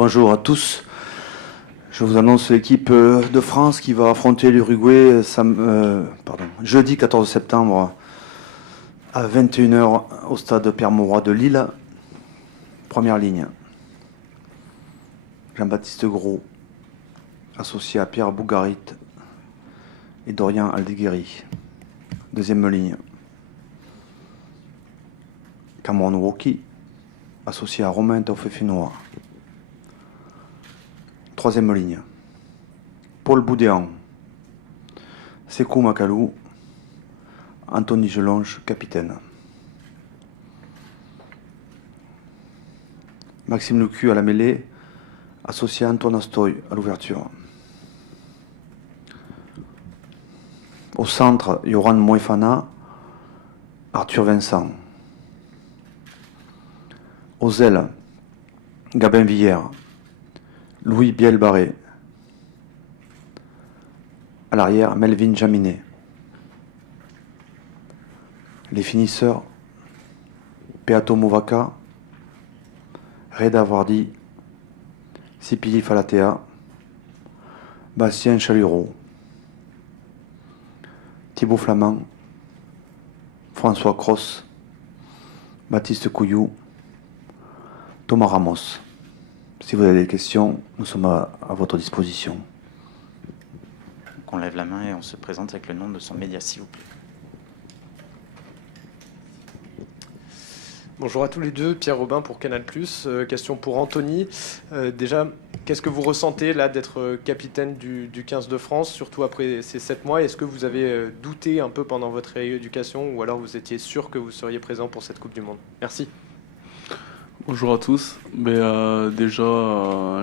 Bonjour à tous. Je vous annonce l'équipe de France qui va affronter l'Uruguay jeudi 14 septembre à 21h au stade Pierre-Mauroy de Lille. Première ligne. Jean-Baptiste Gros, associé à Pierre Bougarit et Dorian Aldeguerri. Deuxième ligne. Cameron Woki, associé à Romain Taufefinois. Troisième ligne. Paul Boudéan, Sekou Makalou, Anthony Gelonge, capitaine. Maxime Lecu à la mêlée, associé à Antoine Astoy à l'ouverture. Au centre, Yoran Moefana, Arthur Vincent. Aux ailes, Gabin Villers, Louis Biel-Barré. À l'arrière, Melvin Jaminet. Les finisseurs, Peato Movaca, Reda Vardi, Sipili Falatea, Bastien Chalureau, Thibaut Flamand, François Cross, Baptiste Couillou, Thomas Ramos. Si vous avez des questions, nous sommes à votre disposition. On lève la main et on se présente avec le nom de son média, s'il vous plaît. Bonjour à tous les deux, Pierre Robin pour Canal+. Question pour Anthony. Déjà, qu'est-ce que vous ressentez là d'être capitaine du 15 de France, surtout après ces 7 mois? Est-ce que vous avez douté un peu pendant votre rééducation ou alors vous étiez sûr que vous seriez présent pour cette Coupe du Monde? Merci. Bonjour à tous. Déjà,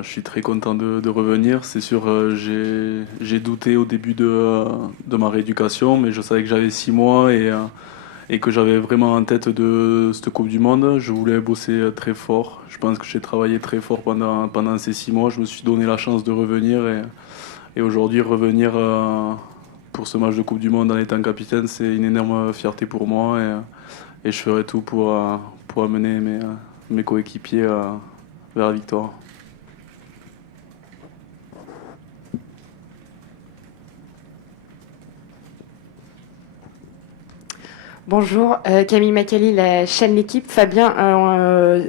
je suis très content de revenir. C'est sûr, j'ai douté au début de ma rééducation, mais je savais que j'avais 6 mois et que j'avais vraiment en tête de cette Coupe du Monde. Je voulais bosser très fort. Je pense que j'ai travaillé très fort pendant ces 6 mois. Je me suis donné la chance de revenir et aujourd'hui revenir pour ce match de Coupe du Monde en étant capitaine, c'est une énorme fierté pour moi et je ferai tout pour amener mes coéquipiers vers la victoire. Bonjour, Camille Macali, la chaîne L'équipe. Fabien,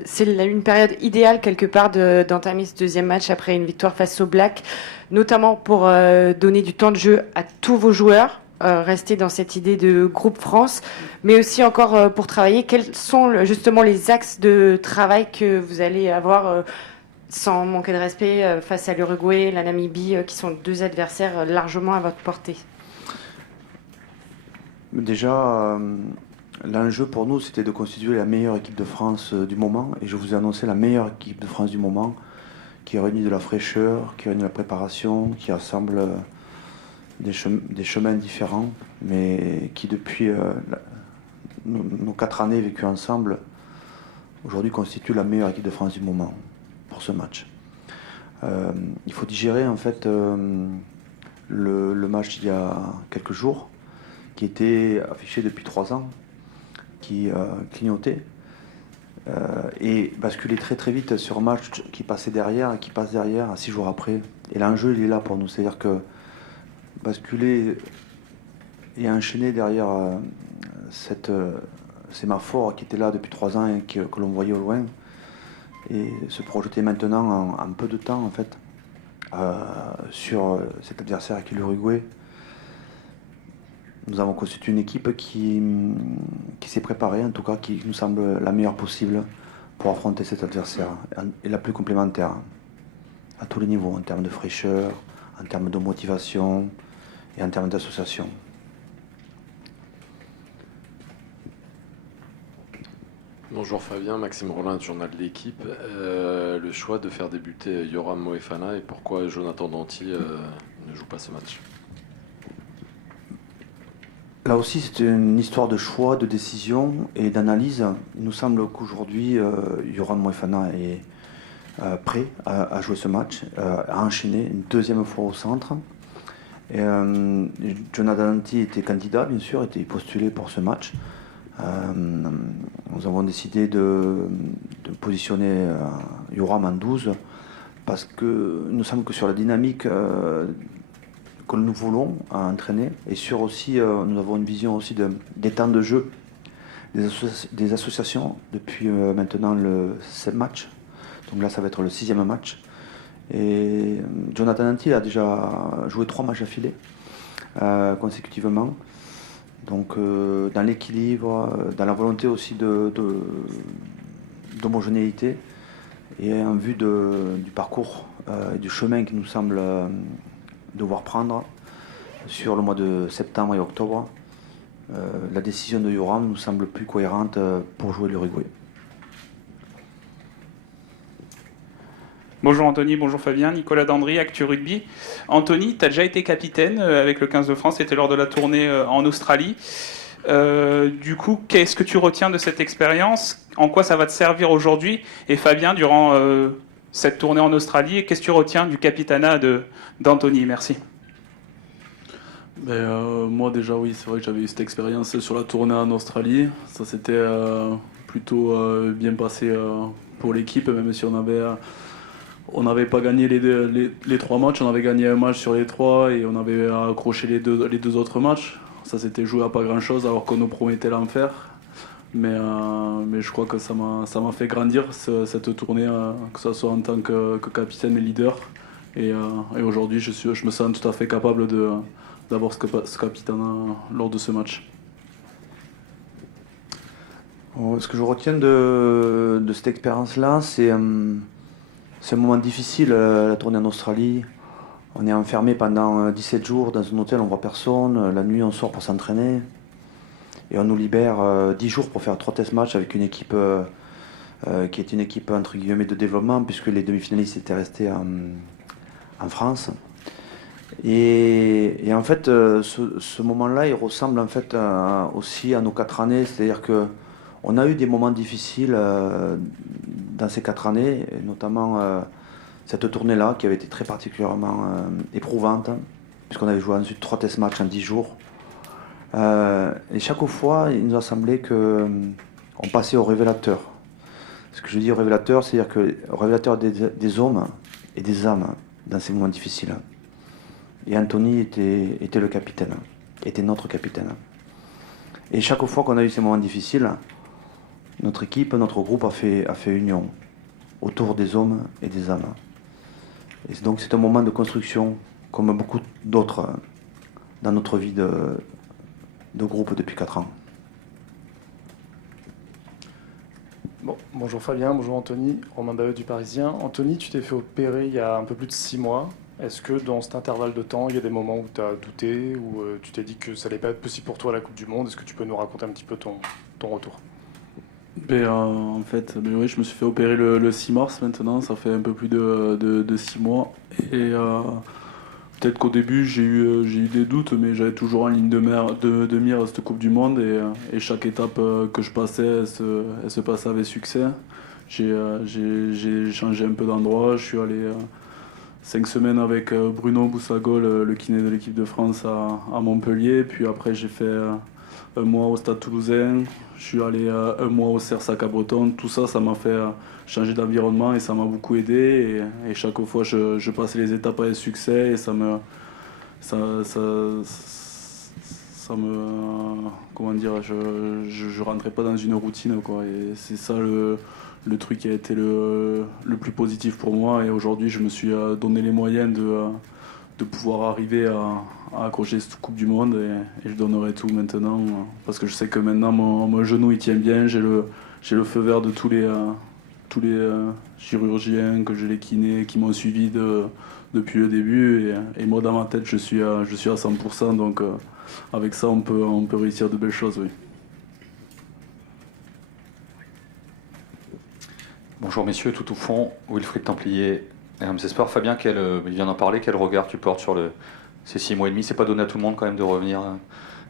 c'est une période idéale quelque part d'entamer ce deuxième match après une victoire face aux Blacks, notamment pour donner du temps de jeu à tous vos joueurs, rester dans cette idée de groupe France, mais aussi encore pour travailler. Quels sont justement les axes de travail que vous allez avoir sans manquer de respect face à l'Uruguay, la Namibie, qui sont deux adversaires largement à votre portée? Déjà, l'enjeu pour nous, c'était de constituer la meilleure équipe de France du moment. Et je vous ai annoncé la meilleure équipe de France du moment, qui réunit de la fraîcheur, qui réunit de la préparation, qui rassemble des chemins différents, mais qui depuis nos 4 années vécues ensemble, aujourd'hui constitue la meilleure équipe de France du moment pour ce match. Il faut digérer en fait le match d'il y a quelques jours, qui était affiché depuis 3 ans, qui clignotait, et basculer très très vite sur un match qui passait derrière et qui passe derrière à 6 jours après. Et l'enjeu, il est là pour nous, c'est-à-dire que basculer et enchaîner derrière ces sémaphore qui était là depuis 3 ans et que l'on voyait au loin, et se projeter maintenant en peu de temps en fait sur cet adversaire qui est l'Uruguay. Nous avons constitué une équipe qui s'est préparée, en tout cas qui nous semble la meilleure possible pour affronter cet adversaire, et la plus complémentaire à tous les niveaux, en termes de fraîcheur, en termes de motivation et en termes d'association. Bonjour Fabien, Maxime Rollin, journal de l'équipe. Le choix de faire débuter Yoram Moefana et pourquoi Jonathan Danty ne joue pas ce match? Là aussi, c'est une histoire de choix, de décision et d'analyse. Il nous semble qu'aujourd'hui, Yoram Moefana est prêt à jouer ce match, à enchaîner une deuxième fois au centre. Et, Jonathan Danty était candidat, bien sûr, était postulé pour ce match. Nous avons décidé de positionner Yoram en 12 parce que il nous semble que sur la dynamique que nous voulons à entraîner, et sur aussi, nous avons une vision aussi des temps de jeu des associations depuis maintenant le 7 matchs. Donc là, ça va être le 6e match. Et Jonathan Danty a déjà joué 3 matchs d'affilée consécutivement. Donc dans l'équilibre, dans la volonté aussi d'homogénéité et en vue du parcours et du chemin qu'il nous semble devoir prendre sur le mois de septembre et octobre, la décision de Yoram nous semble plus cohérente pour jouer l'Uruguay. Bonjour Anthony, bonjour Fabien, Nicolas Dandry, Actu Rugby. Anthony, tu as déjà été capitaine avec le 15 de France, c'était lors de la tournée en Australie. Du coup, qu'est-ce que tu retiens de cette expérience? En quoi ça va te servir aujourd'hui? Et Fabien, durant cette tournée en Australie, qu'est-ce que tu retiens du capitanat d'Anthony? Merci. Moi déjà oui, c'est vrai que j'avais eu cette expérience sur la tournée en Australie. Ça s'était plutôt bien passé pour l'équipe, même si on n'avait pas gagné les 3 matchs, on avait gagné un match sur les 3 et on avait accroché les deux autres matchs. Ça s'était joué à pas grand chose alors qu'on nous promettait l'enfer. Mais je crois que ça m'a fait grandir cette tournée, que ce soit en tant que capitaine et leader. Et aujourd'hui je me sens tout à fait capable d'avoir ce capitaine lors de ce match. Ce que je retiens de cette expérience-là, c'est un moment difficile, la tournée en Australie. On est enfermé pendant 17 jours dans un hôtel, on ne voit personne. La nuit, on sort pour s'entraîner. Et on nous libère 10 jours pour faire 3 test matchs avec une équipe qui est une équipe entre guillemets de développement, puisque les demi-finalistes étaient restés en France. Et en fait, ce moment-là, il ressemble en fait aussi à nos 4 années. C'est-à-dire qu'on a eu des moments difficiles dans ces 4 années, et notamment cette tournée-là qui avait été très particulièrement éprouvante, puisqu'on avait joué ensuite 3 test matchs en 10 jours. Et chaque fois, il nous a semblé qu'on passait au révélateur. Ce que je dis au révélateur, c'est-à-dire que au révélateur des hommes et des âmes dans ces moments difficiles. Et Anthony était le capitaine, était notre capitaine. Et chaque fois qu'on a eu ces moments difficiles, notre équipe, notre groupe a fait union autour des hommes et des âmes. Et donc c'est un moment de construction, comme beaucoup d'autres dans notre vie de groupe depuis 4 ans. Bon, bonjour Fabien, bonjour Anthony, Romain Baeux du Parisien. Anthony, tu t'es fait opérer il y a un peu plus de 6 mois. Est-ce que dans cet intervalle de temps, il y a des moments où tu as douté, où tu t'es dit que ça n'allait pas être possible pour toi à la Coupe du Monde? Est-ce que tu peux nous raconter un petit peu ton retour? En fait, oui, je me suis fait opérer le 6 mars maintenant, ça fait un peu plus de 6 mois. Et peut-être qu'au début j'ai eu des doutes, mais j'avais toujours en ligne de mire cette Coupe du Monde et chaque étape que je passais, elle se passait avec succès. J'ai changé un peu d'endroit, je suis allé 5 semaines avec Bruno Boussago, le kiné de l'équipe de France à Montpellier, puis après j'ai fait 1 mois au Stade Toulousain, je suis allé 1 mois au CERS à Cabreton. Tout ça, ça m'a fait changer d'environnement et ça m'a beaucoup aidé. Et chaque fois, je passais les étapes avec succès et ça me comment dire, je rentrais pas dans une routine, quoi. Et c'est ça le truc qui a été le plus positif pour moi. Et aujourd'hui, je me suis donné les moyens de pouvoir arriver à accrocher cette Coupe du Monde et je donnerai tout maintenant parce que je sais que maintenant mon genou il tient bien, j'ai le feu vert de tous les chirurgiens, que j'ai les kinés qui m'ont suivi depuis le début et moi dans ma tête je suis à 100%, donc avec ça on peut réussir de belles choses, oui. Bonjour messieurs, tout au fond, Wilfried Templier, RMC Sport. Fabien, il vient d'en parler, quel regard tu portes sur ces 6 mois et demi? C'est pas donné à tout le monde quand même de revenir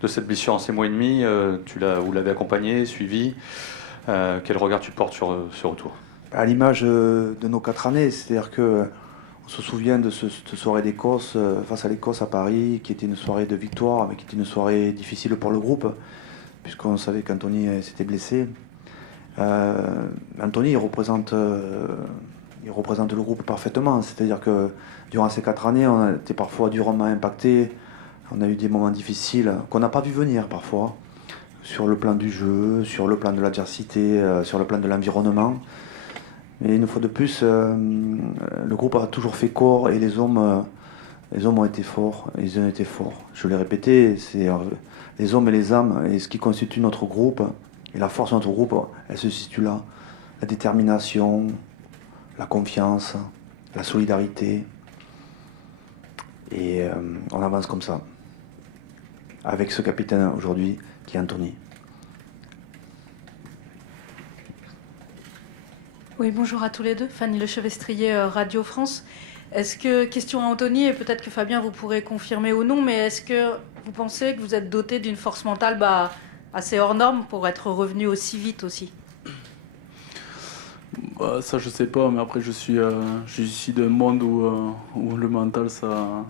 de cette blessure en 6 mois et demi. Vous l'avez accompagné, suivi. Quel regard tu portes sur ce retour? À l'image de nos 4 années, c'est-à-dire qu'on se souvient de cette soirée d'Écosse, face à l'Écosse à Paris, qui était une soirée de victoire, mais qui était une soirée difficile pour le groupe, puisqu'on savait qu'Anthony s'était blessé. Anthony, il il représente le groupe parfaitement. C'est-à-dire que durant ces 4 années, on a été parfois durement impacté. On a eu des moments difficiles qu'on n'a pas vu venir parfois, sur le plan du jeu, sur le plan de l'adversité, sur le plan de l'environnement. Mais une fois de plus, le groupe a toujours fait corps et les hommes ont été forts. Ils ont été forts. Je l'ai répété, c'est les hommes et les âmes. Et ce qui constitue notre groupe, et la force de notre groupe, elle se situe là. La détermination, la confiance, la solidarité. Et on avance comme ça. Avec ce capitaine aujourd'hui qui est Anthony. Oui, bonjour à tous les deux. Fanny Lechevestrier, Radio France. Est-ce que, question à Anthony, et peut-être que Fabien vous pourrez confirmer ou non, mais est-ce que vous pensez que vous êtes doté d'une force mentale assez hors norme pour être revenu aussi vite aussi? Ça je sais pas, mais après je suis d'un monde où le mental ça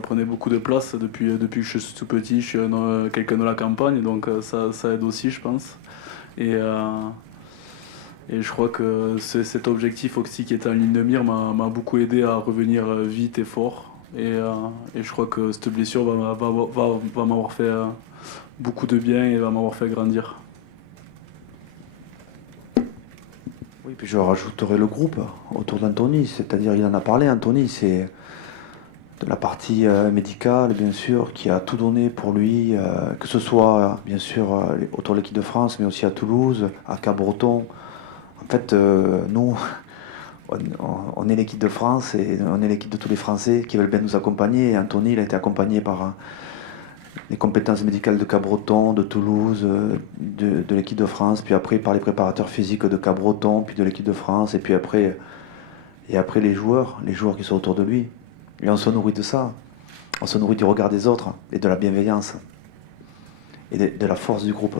prenait beaucoup de place depuis que je suis tout petit. Je suis quelqu'un de la campagne, donc ça aide aussi, je pense. Et je crois que cet objectif aussi qui était en ligne de mire m'a beaucoup aidé à revenir vite et fort. Et je crois que cette blessure va m'avoir fait beaucoup de bien et va m'avoir fait grandir. Oui, puis je rajouterai le groupe autour d'Anthony, c'est-à-dire il en a parlé, Anthony, c'est de la partie médicale, bien sûr, qui a tout donné pour lui, que ce soit, bien sûr, autour de l'équipe de France, mais aussi à Toulouse, à Cap-Breton. En fait, nous, on est l'équipe de France et on est l'équipe de tous les Français qui veulent bien nous accompagner. Et Anthony, il a été accompagné par les compétences médicales de Cap-Breton, de Toulouse, de l'équipe de France, puis après par les préparateurs physiques de Cap-Breton, puis de l'équipe de France, et puis après les joueurs qui sont autour de lui. Et on se nourrit de ça. On se nourrit du regard des autres et de la bienveillance et de la force du groupe.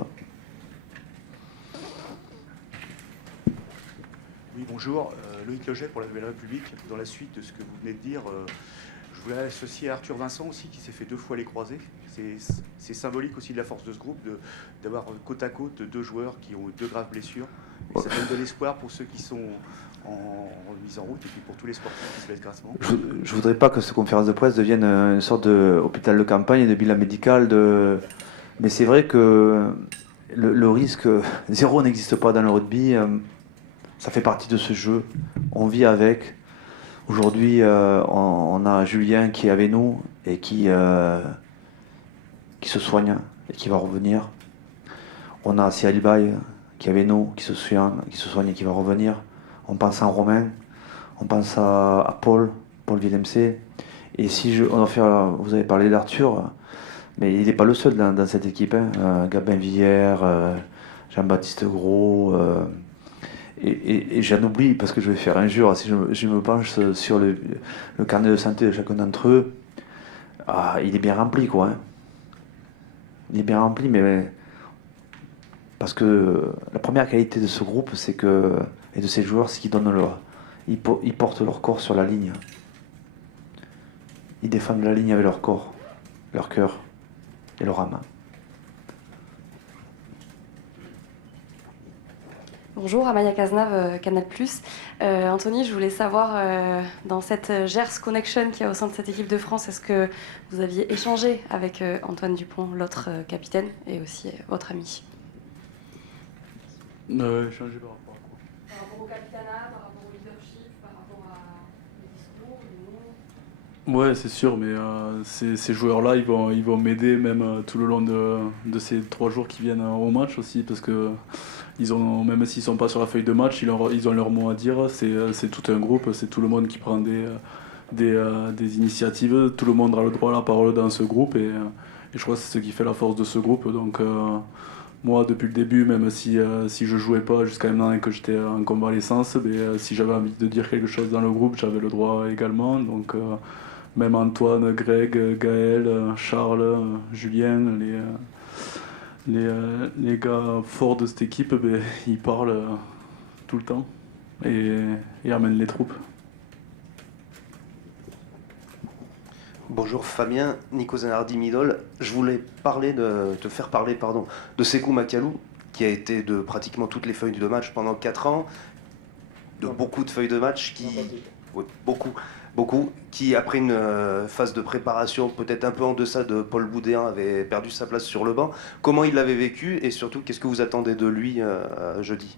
Oui, bonjour. Loïc Leget pour la Nouvelle République. Dans la suite de ce que vous venez de dire, je voulais associer à Arthur Vincent aussi, qui s'est fait 2 fois les croisés. C'est symbolique aussi de la force de ce groupe d'avoir côte à côte 2 joueurs qui ont 2 graves blessures. Et ça donne de l'espoir pour ceux qui sont en mise en route et puis pour tous les sportifs qui se laissent grassement. Je ne voudrais pas que cette conférence de presse devienne une sorte d'hôpital de campagne et de bilan médical. Mais c'est vrai que le risque zéro n'existe pas dans le rugby. Ça fait partie de ce jeu. On vit avec. Aujourd'hui, on a Julien qui est avec nous et qui se soigne et qui va revenir. On a Sial Bay qui est avec nous, qui se soigne et qui va revenir. On pense à Romain, on pense à Paul Villemc. Et si vous avez parlé d'Arthur, mais il n'est pas le seul dans cette équipe. Gabin Villière, Jean-Baptiste Gros. Et j'en oublie parce que je vais faire injure si je me penche sur le carnet de santé de chacun d'entre eux. Il est bien rempli, quoi. Hein. Il est bien rempli, mais parce que la première qualité de ce groupe, et de ces joueurs, c'est qu'ils ils portent leur corps sur la ligne. Ils défendent la ligne avec leur corps, leur cœur et leur âme. Bonjour, Amaya Cazenave, Canal+. Anthony, je voulais savoir, dans cette Gers Connection qu'il y a au sein de cette équipe de France, est-ce que vous aviez échangé avec Antoine Dupont, l'autre capitaine, et aussi votre ami? Échangé par rapport à quoi? Par rapport au capitanat, par rapport au leadership, par rapport à les discours, les mots? Ouais, c'est sûr, mais ces joueurs-là, ils vont m'aider même tout le long de ces 3 jours qui viennent au match aussi, parce que même s'ils ne sont pas sur la feuille de match, ils ont leur mot à dire. C'est tout un groupe, c'est tout le monde qui prend des initiatives. Tout le monde a le droit à la parole dans ce groupe, et je crois que c'est ce qui fait la force de ce groupe. Donc moi, depuis le début, même si je jouais pas jusqu'à maintenant et que j'étais en convalescence, si j'avais envie de dire quelque chose dans le groupe, j'avais le droit également. Donc même Antoine, Greg, Gaël, Charles, Julien, les gars forts de cette équipe, ils parlent tout le temps et amènent les troupes. Bonjour Fabien, Nico Zanardi Midol. Je voulais te faire parler de Sékou Makalou, qui a été de pratiquement toutes les feuilles de match pendant 4 ans. beaucoup de feuilles de match oui, beaucoup, qui après une phase de préparation peut-être un peu en deçà de Paul Boudéan avait perdu sa place sur le banc. Comment il l'avait vécu et surtout qu'est-ce que vous attendez de lui jeudi?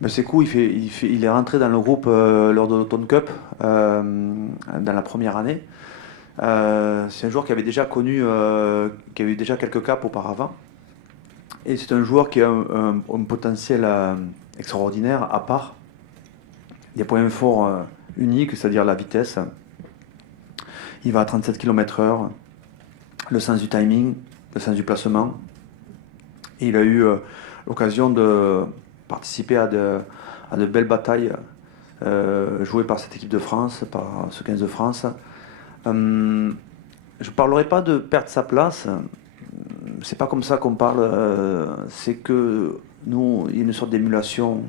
Ben c'est cool, il est rentré dans le groupe lors de l'Automne Cup dans la première année. C'est un joueur qui avait déjà connu, qui a eu déjà quelques caps auparavant. Et c'est un joueur qui a un potentiel extraordinaire à part. Des points forts uniques, c'est-à-dire la vitesse. Il va à 37 km/h, le sens du timing, le sens du placement. Et il a eu l'occasion de participer à de belles batailles jouées par cette équipe de France, par ce 15 de France. Je ne parlerai pas de perdre sa place. C'est pas comme ça qu'on parle. C'est que nous, il y a une sorte d'émulation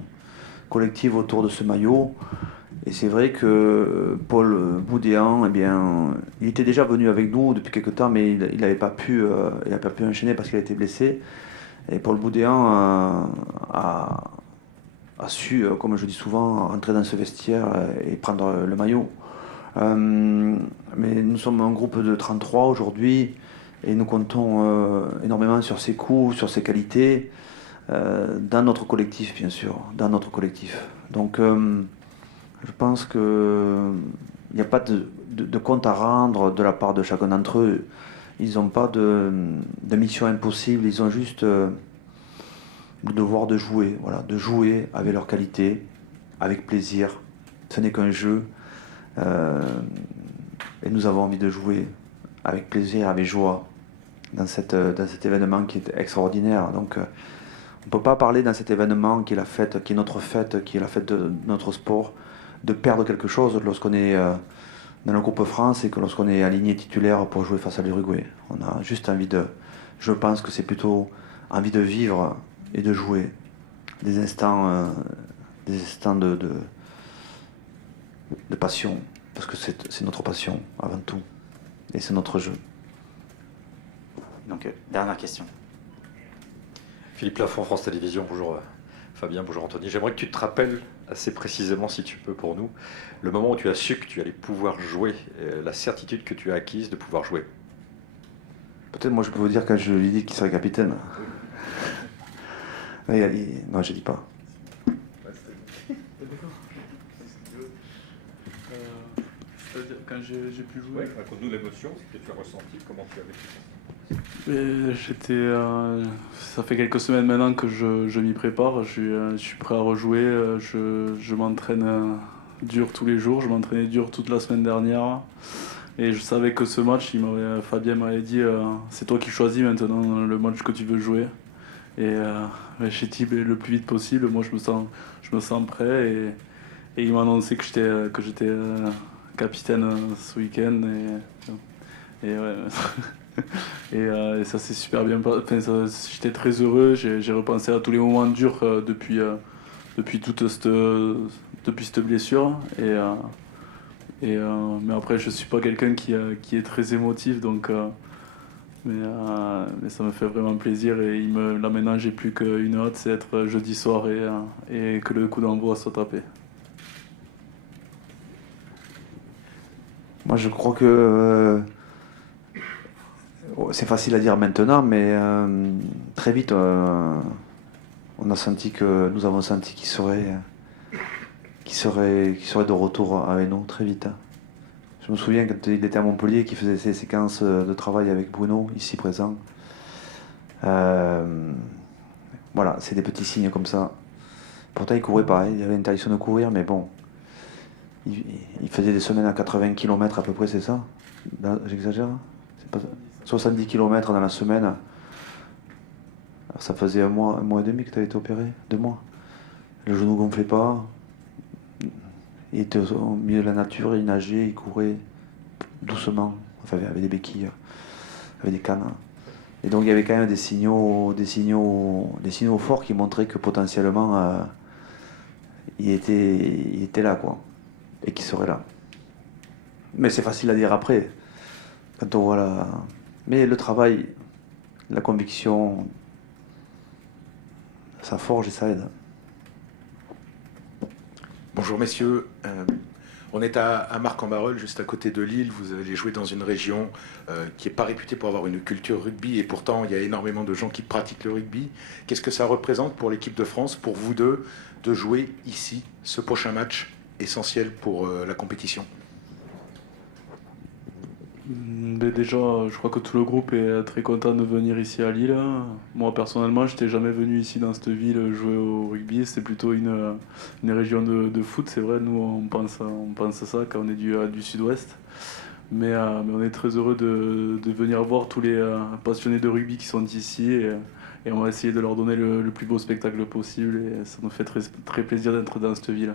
collective autour de ce maillot. Et c'est vrai que Paul Boudéan, eh bien, il était déjà venu avec nous depuis quelques temps, mais il n'avait pas pu enchaîner parce qu'il a été blessé. Et Paul Boudéan a su, comme je dis souvent, rentrer dans ce vestiaire et prendre le maillot. Mais nous sommes un groupe de 33 aujourd'hui et nous comptons énormément sur ses coups, sur ses qualités, dans notre collectif, bien sûr, dans notre collectif. Donc, je pense qu'il n'y a pas de compte à rendre de la part de chacun d'entre eux. Ils n'ont pas de mission impossible, ils ont juste le devoir de jouer, voilà, de jouer avec leur qualité, avec plaisir. Ce n'est qu'un jeu. Et nous avons envie de jouer avec plaisir, avec joie dans cet événement qui est extraordinaire. Donc on ne peut pas parler dans cet événement qui est la fête, qui est notre fête, qui est la fête de notre sport, de perdre quelque chose lorsqu'on est dans le groupe France et que lorsqu'on est aligné titulaire pour jouer face à l'Uruguay. On a juste envie je pense que c'est plutôt envie de vivre et de jouer des instants de passion, parce que c'est notre passion avant tout, et c'est notre jeu. Donc, dernière question. Philippe Lafont, France Télévisions, bonjour Fabien, bonjour Anthony. J'aimerais que tu te rappelles assez précisément, si tu peux pour nous, le moment où tu as su que tu allais pouvoir jouer, la certitude que tu as acquise de pouvoir jouer. Peut-être moi je peux vous dire quand je lui dis qu'il serait capitaine. Non, je dis pas. Quand j'ai pu jouer. Raconte-nous l'émotion que tu as ressentie, comment tu as vécu ça. Ça fait quelques semaines maintenant que je m'y prépare. Je suis prêt à rejouer. Je m'entraîne dur tous les jours. Je m'entraînais dur toute la semaine dernière. Et je savais que ce match, Fabien m'avait dit c'est toi qui choisis maintenant le match que tu veux jouer. Et j'ai dit le plus vite possible. Moi, je me sens prêt. Et il m'a annoncé que j'étais capitaine ce week-end. Et ouais. Et ça s'est super bien passé. Enfin, j'étais très heureux. J'ai repensé à tous les moments durs depuis cette blessure. Mais après, je suis pas quelqu'un qui est très émotif, donc. Mais ça me fait vraiment plaisir. Et là maintenant, j'ai plus qu'une hâte, c'est être jeudi soir et que le coup d'envoi soit tapé. Moi, je crois que c'est facile à dire maintenant, mais très vite, nous avons senti qu'il serait de retour avec nous très vite. Je me souviens quand il était à Montpellier, qu'il faisait ses séquences de travail avec Bruno, ici présent. Voilà, c'est des petits signes comme ça. Pourtant, il courait pas, il avait l'intention de courir, mais bon. Il faisait des semaines à 80 km à peu près, c'est ça? J'exagère? C'est pas 70 km dans la semaine. Alors, ça faisait un mois et demi que tu avais été opéré, 2 mois. Le genou gonflait pas. Il était au milieu de la nature, il nageait, il courait doucement, enfin avec des béquilles, avec des cannes. Et donc il y avait quand même des signaux forts qui montraient que potentiellement il était là, quoi, et qu'il serait là. Mais c'est facile à dire après, quand on voit Mais le travail, la conviction, ça forge et ça aide. Bonjour messieurs. On est à Marc-en-Barœul, juste à côté de Lille. Vous allez jouer dans une région qui n'est pas réputée pour avoir une culture rugby et pourtant il y a énormément de gens qui pratiquent le rugby. Qu'est-ce que ça représente pour l'équipe de France, pour vous deux, de jouer ici ce prochain match essentiel pour la compétition? Mais déjà, je crois que tout le groupe est très content de venir ici à Lille. Moi, personnellement, je n'étais jamais venu ici dans cette ville jouer au rugby. C'est plutôt une région de foot. C'est vrai, nous, on pense à ça quand on est du sud-ouest. Mais on est très heureux de venir voir tous les passionnés de rugby qui sont ici. Et on va essayer de leur donner le plus beau spectacle possible. Et ça nous fait très, très plaisir d'être dans cette ville.